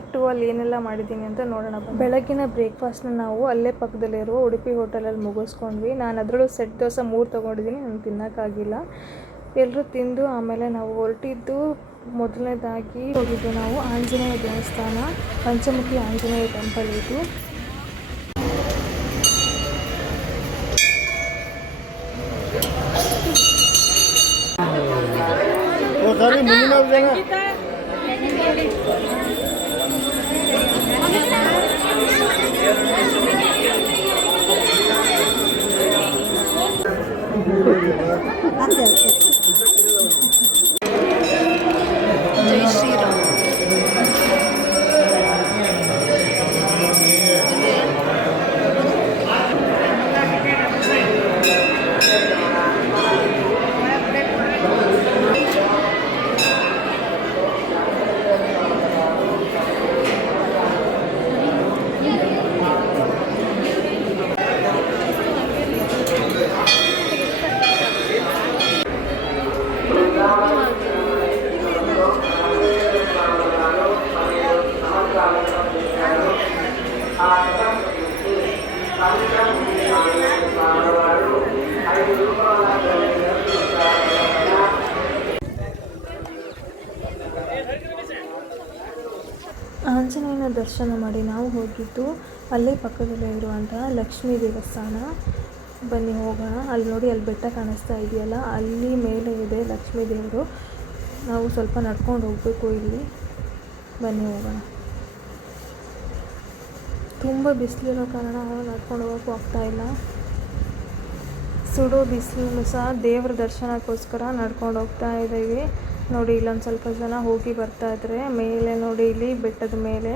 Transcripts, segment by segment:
Part 2 ಅಲ್ಲಿ ಏನೆಲ್ಲ ಮಾಡಿದ್ದೀನಿ ಅಂತ ನೋಡೋಣ. ಬೆಳಗಿನ ಬ್ರೇಕ್ಫಾಸ್ಟ್ನ ನಾವು ಅಲ್ಲೇ ಪಕ್ಕದಲ್ಲಿರುವ ಉಡುಪಿ ಹೋಟೆಲಲ್ಲಿ ಮುಗಿಸ್ಕೊಂಡ್ವಿ. ನಾನು ಅದರಲ್ಲೂ ಸೆಟ್ ದೋಸೆ 3 ತೊಗೊಂಡಿದ್ದೀನಿ, ನನಗೆ ತಿನ್ನೋಕ್ಕಾಗಿಲ್ಲ. ಎಲ್ಲರೂ ತಿಂದು ಆಮೇಲೆ ನಾವು ಹೊರಟಿದ್ದು ಮೊದಲನೇದಾಗಿ ಹೋಗಿದ್ದು ನಾವು ಆಂಜನೇಯ ದೇವಸ್ಥಾನ, ಪಂಚಮುಖಿ ಆಂಜನೇಯ ಟೆಂಪಲ್ ಇದು. ಜೈ ಶ್ರೀರಾಮ್. ಆಂಜನೇಯನ ದರ್ಶನ ಮಾಡಿ ನಾವು ಹೋಗಿದ್ದು ಅಲ್ಲೇ ಪಕ್ಕದಲ್ಲೇ ಇರುವಂತಹ ಲಕ್ಷ್ಮೀ ದೇವಸ್ಥಾನ. ಬನ್ನಿ ಹೋಗೋಣ. ಅಲ್ಲಿ ನೋಡಿ, ಅಲ್ಲಿ ಬೆಟ್ಟ ಕಾಣಿಸ್ತಾ ಇದೆಯಲ್ಲ, ಅಲ್ಲಿ ಮೇಲೆ ಇದೆ ಲಕ್ಷ್ಮೀ ದೇವರು. ನಾವು ಸ್ವಲ್ಪ ನಡ್ಕೊಂಡು ಹೋಗಬೇಕು ಇಲ್ಲಿ. ಬನ್ನಿ ಹೋಗೋಣ. ತುಂಬ ಬಿಸಿಲಿರೋ ಕಾರಣ ನಡ್ಕೊಂಡು ಹೋಗೋಕ್ಕೂ ಆಗ್ತಾಯಿಲ್ಲ. ಸುಡೋ ಬಿಸಿಲು ಸಹ ದೇವರ ದರ್ಶನಕ್ಕೋಸ್ಕರ ನಡ್ಕೊಂಡು ಹೋಗ್ತಾ ಇದ್ದೀವಿ. ನೋಡಿ, ಇಲ್ಲೊಂದು ಸ್ವಲ್ಪ ಜನ ಹೋಗಿ ಬರ್ತಾಯಿದ್ರೆ. ಮೇಲೆ ನೋಡಿ, ಇಲ್ಲಿ ಬೆಟ್ಟದ ಮೇಲೆ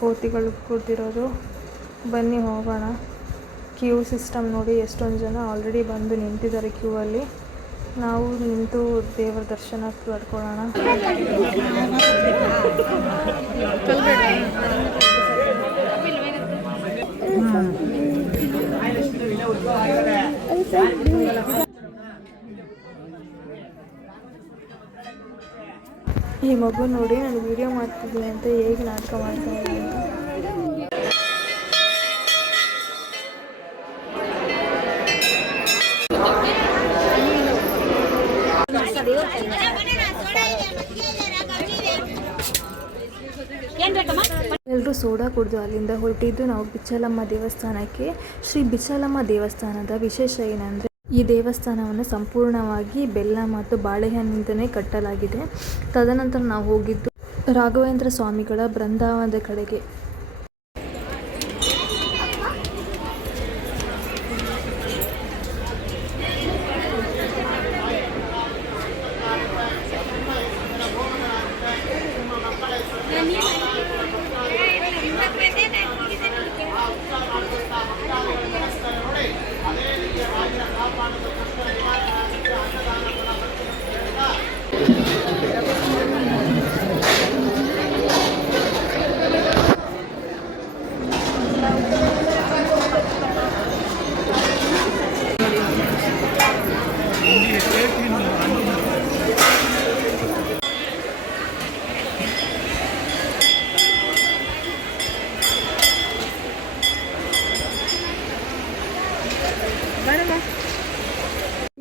ಕೋತಿಗಳು ಕೂತಿರೋದು. ಬನ್ನಿ ಹೋಗೋಣ. ಕ್ಯೂ ಸಿಸ್ಟಮ್ ನೋಡಿ, ಎಷ್ಟೊಂದು ಜನ ಆಲ್ರೆಡಿ ಬಂದು ನಿಂತಿದ್ದಾರೆ ಕ್ಯೂ ಅಲ್ಲಿ. ನಾವು ನಿಂತು ದೇವರ ದರ್ಶನ ಪಡ್ಕೊಳ್ಳೋಣ. ಈ ಮಗು ನೋಡಿ, ನಾನು ವಿಡಿಯೋ ಮಾಡ್ತಿದ್ದೀನಿ ಅಂತ ಹೇಗೆ ನಾಟಕ ಮಾಡ್ತಾ ಇದ್ದೀನಿ ಅಂತ. ಎಲ್ಲರೂ ಸೋಡಾ ಕುಡಿದು ಅಲ್ಲಿಂದ ಹೊರಟಿದ್ದು ನಾವು ಬಿಚ್ಚಲಮ್ಮ ದೇವಸ್ಥಾನಕ್ಕೆ. ಶ್ರೀ ಬಿಚ್ಚಲಮ್ಮ ದೇವಸ್ಥಾನದ ವಿಶೇಷ ಏನಂದರೆ, ಈ ದೇವಸ್ಥಾನವನ್ನು ಸಂಪೂರ್ಣವಾಗಿ ಬೆಲ್ಲ ಮತ್ತು ಬಾಳೆಹಣ್ಣಿಂದಲೇ ಕಟ್ಟಲಾಗಿದೆ. ತದನಂತರ ನಾವು ಹೋಗಿದ್ದು ರಾಘವೇಂದ್ರ ಸ್ವಾಮಿಗಳ ಬೃಂದಾವನದ ಕಡೆಗೆ.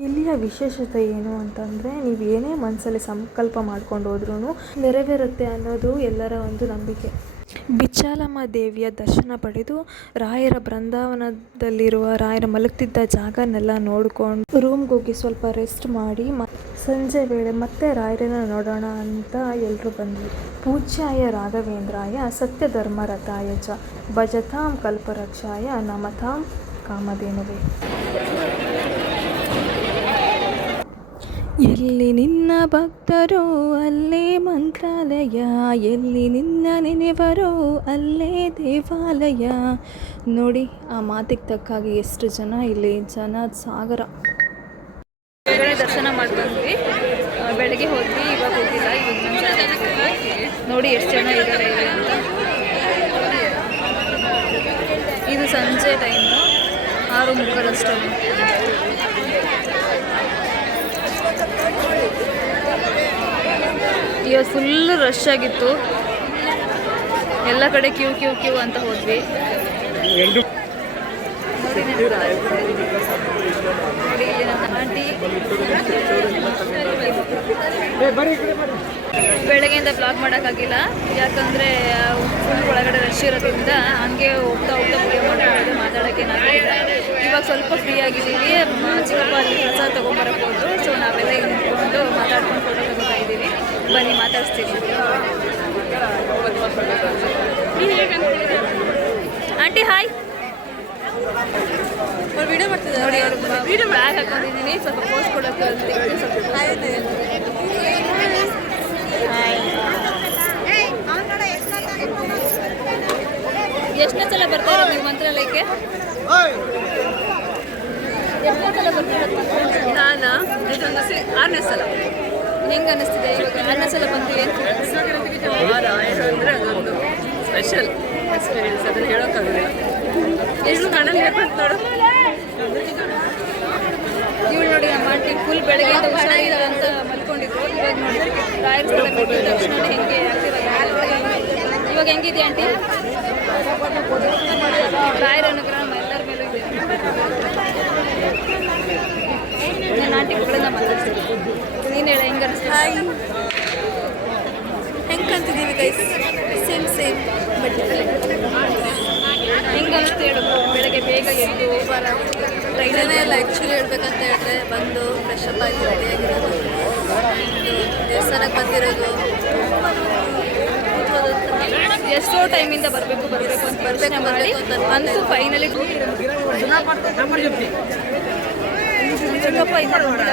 ಇಲ್ಲಿಯ ವಿಶೇಷತೆ ಏನು ಅಂತಂದರೆ, ನೀವು ಏನೇ ಮನಸ್ಸಲ್ಲಿ ಸಂಕಲ್ಪ ಮಾಡ್ಕೊಂಡು ಹೋದ್ರೂ ನೆರವೇರುತ್ತೆ ಅನ್ನೋದು ಎಲ್ಲರ ಒಂದು ನಂಬಿಕೆ. ಬಿಚ್ಚಾಲಮ್ಮ ದೇವಿಯ ದರ್ಶನ ಪಡೆದು ರಾಯರ ಬೃಂದಾವನದಲ್ಲಿರುವ ರಾಯರ ಮಲಗ್ತಿದ್ದ ಜಾಗನೆಲ್ಲ ನೋಡಿಕೊಂಡು ರೂಮ್ಗೆ ಹೋಗಿ ಸ್ವಲ್ಪ ರೆಸ್ಟ್ ಮಾಡಿ ಸಂಜೆ ವೇಳೆ ಮತ್ತೆ ರಾಯರನ್ನ ನೋಡೋಣ ಅಂತ ಎಲ್ಲರೂ ಬಂದ್ವಿ. ಪೂಜ್ಯಾಯ ರಾಘವೇಂದ್ರಾಯ ಸತ್ಯಧರ್ಮರಥಾಯ ಚ ಭಜತಾಂ ಕಲ್ಪರಕ್ಷಾಯ ನಮತಾಂ ಕಾಮಧೇನವೇ. ಎಲ್ಲಿ ನಿನ್ನ ಭಕ್ತರೋ ಅಲ್ಲೇ ಮಂತ್ರಾಲಯ, ಎಲ್ಲಿ ನಿನ್ನ ನೆನೆವರೋ ಅಲ್ಲೇ ದೇವಾಲಯ. ನೋಡಿ, ಆ ಮಾತಿಗೆ ತಕ್ಕಾಗಿ ಎಷ್ಟು ಜನ, ಇಲ್ಲಿ ಜನ ಸಾಗರ. ದರ್ಶನ ಮಾಡ್ಕೊಂಡ್ವಿ, ಬೆಳಗ್ಗೆ ಹೋದ್ವಿ, ಇವಾಗ ಹೋಗಿಲ್ಲ. ನೋಡಿ ಎಷ್ಟು ಜನ ಇದ್ದಾರೆ ಇಲ್ಲಿ ಅಂತ. ಇದು ಸಂಜೆ ಟೈಮು, 6:30 ಇವತ್ತು ಫುಲ್ಲು ರಶ್ ಆಗಿತ್ತು. ಎಲ್ಲ ಕಡೆ ಕ್ಯೂ ಕ್ಯೂ ಕ್ಯೂ ಅಂತ ಹೋದ್ವಿ. ನೋಡಿ ಇಲ್ಲಿ ನನ್ನ ಆಂಟಿ ಬೆಳಗ್ಗೆಯಿಂದ ಬ್ಲಾಗ್ ಮಾಡೋಕ್ಕಾಗಿಲ್ಲ, ಯಾಕಂದರೆ ಫುಲ್ ಒಳಗಡೆ ರಶ್ ಇರೋದ್ರಿಂದ ಹಂಗೆ ಹೋಗ್ತಾ ವಿಡಿಯೋ ಮಾಡೋದು ಮಾತಾಡೋಕ್ಕೆ ಏನಾಗಿಲ್ಲ. ಇವಾಗ ಸ್ವಲ್ಪ ಫ್ರೀ ಆಗಿದ್ದೀವಿ. ಚಿಕ್ಕಪ್ಪ ಅಲ್ಲಿ ಪ್ರಸಾದ ತೊಗೊಂಬರಕ್ಕೆ ಹೋದ್ರು. ಸೊ ನಾವೆಲ್ಲ ನಿಂತ್ಕೊಂಡು ಮಾತಾಡ್ಕೊಂಡು ಫೋಟೋ ತಗೋತಾ ಇದ್ದೀವಿ. ಬನ್ನಿ ಮಾತಾಡ್ಸ್ತೀನಿ. Aunty hi. ವಿಡಿಯೋ ಮಾಡ್ತಿದ್ದಾರೆ ನೋಡಿ. ಅವರು ವಿಡಿಯೋ ಬ್ಯಾಗ್ ಹಾಕೊಂಡಿದ್ದೀನಿ, ಸ್ವಲ್ಪ ಪೋಸ್ಟ್ ಕೊಡೋಕ್ಕೆ ಎಷ್ಟನೇ ಸಲ ಬರ್ತಾ ಇರೋದು ನೀವು ಮಂತ್ರಾಲಯಕ್ಕೆ? ಎಷ್ಟನೇ ಸಲ ಬರ್ತಾ ಇರೋದು? ನಾನು ಇದೊಂದು 6ನೇ ಸಲ. ಹೆಂಗೆ ಅನ್ನಿಸ್ತಿದೆ ಇವಾಗ 6ನೇ ಸಲ ಬಂದಿದೆ? ಅಂದರೆ ಅದೊಂದು ಸ್ಪೆಷಲ್ ಎಕ್ಸ್ಪೀರಿಯನ್ಸ್, ಅದನ್ನು ಹೇಳೋಕ್ಕಾಗಲ್ಲ. ಎಷ್ಟು ಕಣ್ಣಲ್ಲಿ ನೆನಪು ನೋಡು. ಇವಳು ನೋಡಿ ನಮ್ಮ ಆಂಟಿ ಫುಲ್ ಬೆಳಗ್ಗೆಯಿಂದ ಹುಷಾರಿಲ್ಲ ಅಂತ ಮಲ್ಕೊಂಡಿದ್ರು. ಇವಾಗ ನೋಡಿ ರಾಯರ ಸ್ಥಳ ಬಿಟ್ಟಿದ ತಕ್ಷಣ ಹೆಂಗೆ ಇವಾಗ ಹೆಂಗಿದೆ ಆಂಟಿ? ರಾಯರ ಅನುಗ್ರಹ ಎಲ್ಲರ ಮೇಲೂ ಇದೆ. ನಾನು ಆಂಟಿ ಕೂಡ ಮಾತಾಡ್ತೀನಿ. ನೀನು ಹೇಳ ಹೆಂಗೆ ಅನಿಸ್ತಾ? ಹೆಂಗೆ ಅಂತಿದ್ದೀವಿ ಗೈಸ್? ಸೇಮ್ ಬಟ್ ಹೆಂಗೆ ಅನಿಸ್ತು ಹೇಳು? ಬೆಳಗ್ಗೆ ಬೇಗ ಎದ್ದು ಟ್ರೈನೇ ಇಲ್ಲ ಆ್ಯಕ್ಚುಲಿ ಹೇಳ್ಬೇಕಂತ ಹೇಳಿದ್ರೆ. ಬಂದು ಫ್ರೆಶ್ ಅಪ್ ಆಗಿ ರೆಡಿಯಾಗಿರೋದು, ದೇವಸ್ಥಾನಕ್ಕೆ ಬಂದಿರೋದು, ಎಷ್ಟೋ ಟೈಮಿಂದ ಬರಬೇಕು ಅಂತ ಯೋಚನೆ ಮಾಡಿ ಅಂತೂ ಫೈನಲಿ ಚಿಕ್ಕಪ್ಪ ಇಂದ ತಗೊಂಡು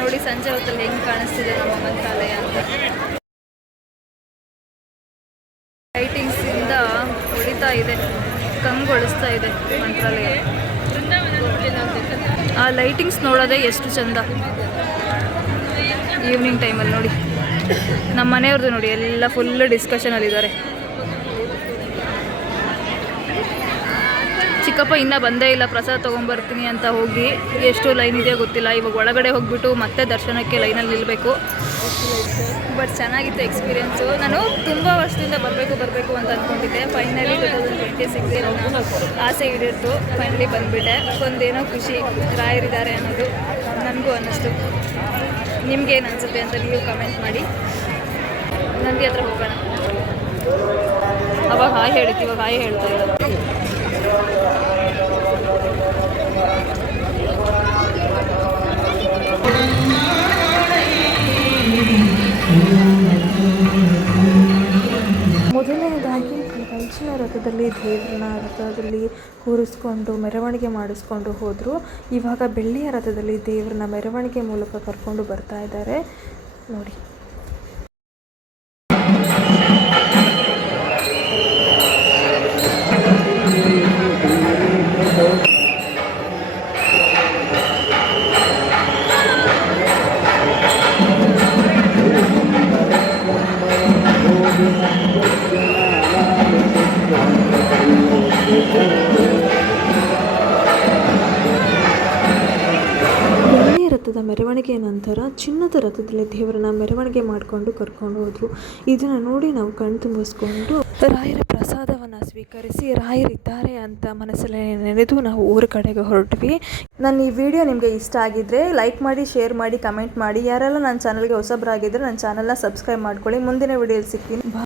ನೋಡಿ ಸಂಜೆ ಹೊತ್ತಲ್ಲಿ ಹೆಂಗೆ ಕಾಣಿಸ್ತಿದೆ ನಮ್ಮ ಮಂತ್ರಾಲಯ ಅಂತ. ಲೈಟಿಂಗ್ಸಿಂದ ಹೊಡಿತಾ ಇದೆ, ಕಂಗೊಳಿಸ್ತಾ ಇದೆ ಮಂತ್ರಾಲಯ. ಆ ಲೈಟಿಂಗ್ಸ್ ನೋಡೋದೇ ಎಷ್ಟು ಚಂದ ಈವ್ನಿಂಗ್ ಟೈಮಲ್ಲಿ. ನೋಡಿ ನಮ್ಮ ಮನೆಯವ್ರದ್ದು ನೋಡಿ ಎಲ್ಲ ಫುಲ್ ಡಿಸ್ಕಷನಲ್ಲಿದ್ದಾರೆ. ಚಿಕ್ಕಪ್ಪ ಇನ್ನೂ ಬಂದೇ ಇಲ್ಲ, ಪ್ರಸಾದ ತೊಗೊಂಬರ್ತೀನಿ ಅಂತ ಹೋಗಿ ಎಷ್ಟು ಲೈನ್ ಇದೆಯೋ ಗೊತ್ತಿಲ್ಲ. ಇವಾಗ ಒಳಗಡೆ ಹೋಗ್ಬಿಟ್ಟು ಮತ್ತೆ ದರ್ಶನಕ್ಕೆ ಲೈನಲ್ಲಿ ನಿಲ್ಲಬೇಕು. ಬಟ್ ಚೆನ್ನಾಗಿತ್ತು ಎಕ್ಸ್ಪೀರಿಯೆನ್ಸು. ನಾನು ತುಂಬ ವರ್ಷದಿಂದ ಬರಬೇಕು ಅಂತ ಅಂದ್ಕೊಂಡಿದ್ದೆ. ಫೈನಲಿ 2026 ನನ್ನ ಆಸೆ ಈಡೇರಿತು. ಫೈನಲಿ ಬಂದುಬಿಟ್ಟೆ. ಒಂದೇನೋ ಖುಷಿ, ರಾಯರಿದ್ದಾರೆ ಅನ್ನೋದು ನನಗೂ ಅನ್ನಿಸ್ತು. ನಿಮ್ಗೇನು ಅನಿಸುತ್ತೆ ಅಂತ ನೀವು ಕಮೆಂಟ್ ಮಾಡಿ. ನಂದಿ ಹತ್ರ ಹೋಗೋಣ. ಅವಾಗ ಹಾಯ್ ಹೇಳಿತ್ತು, ಇವಾಗ ಹಾಯ್ ಹೇಳ್ತಾ ಇಲ್ಲ. ಮೊದಲನೇದಾಗಿ ಕಂಚಿನ ರಥದಲ್ಲಿ ದೇವರನ್ನ ರಥದಲ್ಲಿ ಕೂರಿಸ್ಕೊಂಡು ಮೆರವಣಿಗೆ ಮಾಡಿಸ್ಕೊಂಡು ಹೋದರು. ಇವಾಗ ಬೆಳ್ಳಿಯ ರಥದಲ್ಲಿ ದೇವರನ್ನ ಮೆರವಣಿಗೆ ಮೂಲಕ ಕರ್ಕೊಂಡು ಬರ್ತಾ ಇದ್ದಾರೆ ನೋಡಿ. ರಥದ ಮೆರವಣಿಗೆಯ ನಂತರ ಚಿನ್ನದ ರಥದಲ್ಲಿ ದೇವರನ್ನ ಮೆರವಣಿಗೆ ಮಾಡಿಕೊಂಡು ಕರ್ಕೊಂಡು ಹೋದರು. ಇದನ್ನು ನೋಡಿ ನಾವು ಕಣ್ಣು ತುಂಬಿಸ್ಕೊಂಡು ರಾಯರ ಪ್ರಸಾದವನ್ನು ಸ್ವೀಕರಿಸಿ ರಾಯರಿದ್ದಾರೆ ಅಂತ ಮನಸ್ಸಲ್ಲಿ ನೆನೆದು ನಾವು ಊರ ಕಡೆಗೆ ಹೊರಟ್ವಿ. ನನ್ನ ಈ ವಿಡಿಯೋ ನಿಮಗೆ ಇಷ್ಟ ಆಗಿದ್ದರೆ ಲೈಕ್ ಮಾಡಿ, ಶೇರ್ ಮಾಡಿ, ಕಮೆಂಟ್ ಮಾಡಿ. ಯಾರೆಲ್ಲ ನನ್ನ ಚಾನಲ್ಗೆ ಹೊಸಬರಾಗಿದ್ದರೆ ನನ್ನ ಚಾನಲ್ನ ಸಬ್ಸ್ಕ್ರೈಬ್ ಮಾಡ್ಕೊಳ್ಳಿ. ಮುಂದಿನ ವಿಡಿಯೋಲಿ ಸಿಗ್ತೀನಿ.